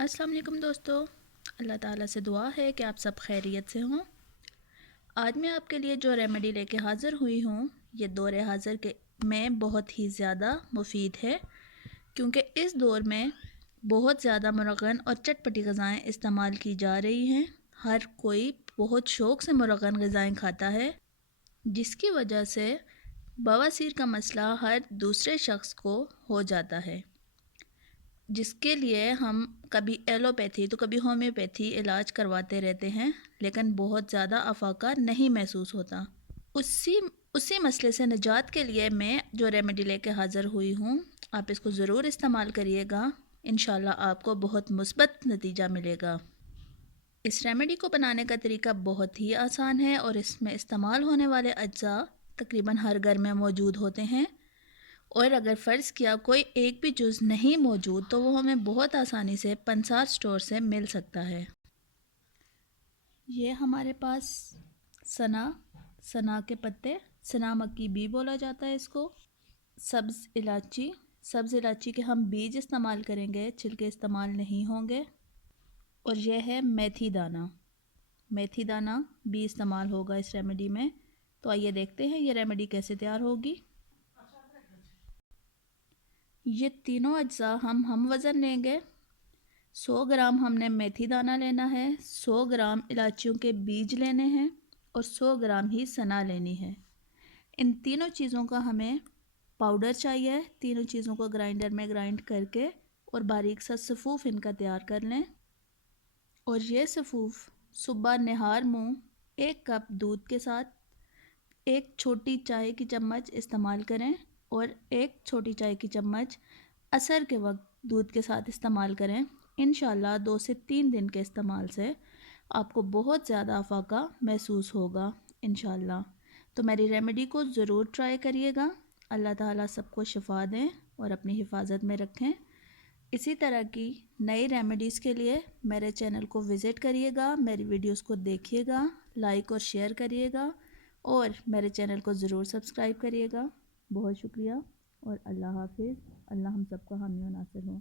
अस्सलाम वालेकुम दोस्तों। अल्लाह ताला से दुआ है कि आप सब खैरियत से हों। आज मैं आपके लिए जो रेमेडी लेके हाज़िर हुई हूँ ये दौर हाज़िर के में बहुत ही ज़्यादा मुफीद है, क्योंकि इस दौर में बहुत ज़्यादा मुरगन और चटपटी ग़ज़ाएँ इस्तेमाल की जा रही हैं। हर कोई बहुत शौक़ से मुरगन ग़ज़ाएँ खाता है, जिसकी वजह से बवासीर का मसला हर दूसरे शख्स को हो जाता है, जिसके लिए हम कभी एलोपैथी तो कभी होम्योपैथी इलाज करवाते रहते हैं, लेकिन बहुत ज़्यादा अफाका नहीं महसूस होता। उसी मसले से निजात के लिए मैं जो रेमेडी लेके हाज़िर हुई हूँ, आप इसको ज़रूर इस्तेमाल करिएगा। इंशाल्लाह आपको बहुत मुस्बत नतीजा मिलेगा। इस रेमेडी को बनाने का तरीका बहुत ही आसान है और इसमें इस्तेमाल होने वाले अज्जा तकरीबन हर घर में मौजूद होते हैं, और अगर फ़र्ज़ किया कोई एक भी जुज़ नहीं मौजूद तो वो हमें बहुत आसानी से पंसार स्टोर से मिल सकता है। ये हमारे पास सना के पत्ते, सना मक्की भी बोला जाता है इसको, सब्ज़ इलायची के हम बीज इस्तेमाल करेंगे, छिलके इस्तेमाल नहीं होंगे। और यह है मेथी दाना भी इस्तेमाल होगा इस रेमेडी में। तो आइए देखते हैं ये रेमेडी कैसे तैयार होगी। ये तीनों अज्जा हम वज़न लेंगे। 100 ग्राम हमने मेथी दाना लेना है, 100 ग्राम इलायचियों के बीज लेने हैं और 100 ग्राम ही सना लेनी है। इन तीनों चीज़ों का हमें पाउडर चाहिए। तीनों चीज़ों को ग्राइंडर में ग्राइंड करके और बारीक सा सफ़ूफ़ इनका तैयार कर लें। और ये सफ़ूफ़ सुबह निहार मुँह 1 कप दूध के साथ 1 छोटी चाय की चम्मच इस्तेमाल करें, और 1 छोटी चाय की चम्मच असर के वक्त दूध के साथ इस्तेमाल करें। इंशाल्लाह 2 से 3 दिन के इस्तेमाल से आपको बहुत ज़्यादा अफाका महसूस होगा इंशाल्लाह। तो मेरी रेमेडी को ज़रूर ट्राई करिएगा। अल्लाह ताला सबको शिफ़ा दें और अपनी हिफाजत में रखें। इसी तरह की नई रेमेडीज़ के लिए मेरे चैनल को विज़िट करिएगा, मेरी वीडियोस को देखिएगा, लाइक और शेयर करिएगा, और मेरे चैनल को ज़रूर सब्सक्राइब करिएगा। बहुत शुक्रिया और अल्लाह हाफ़िज़। अल्लाह हम सबका हामी और नासिर हो।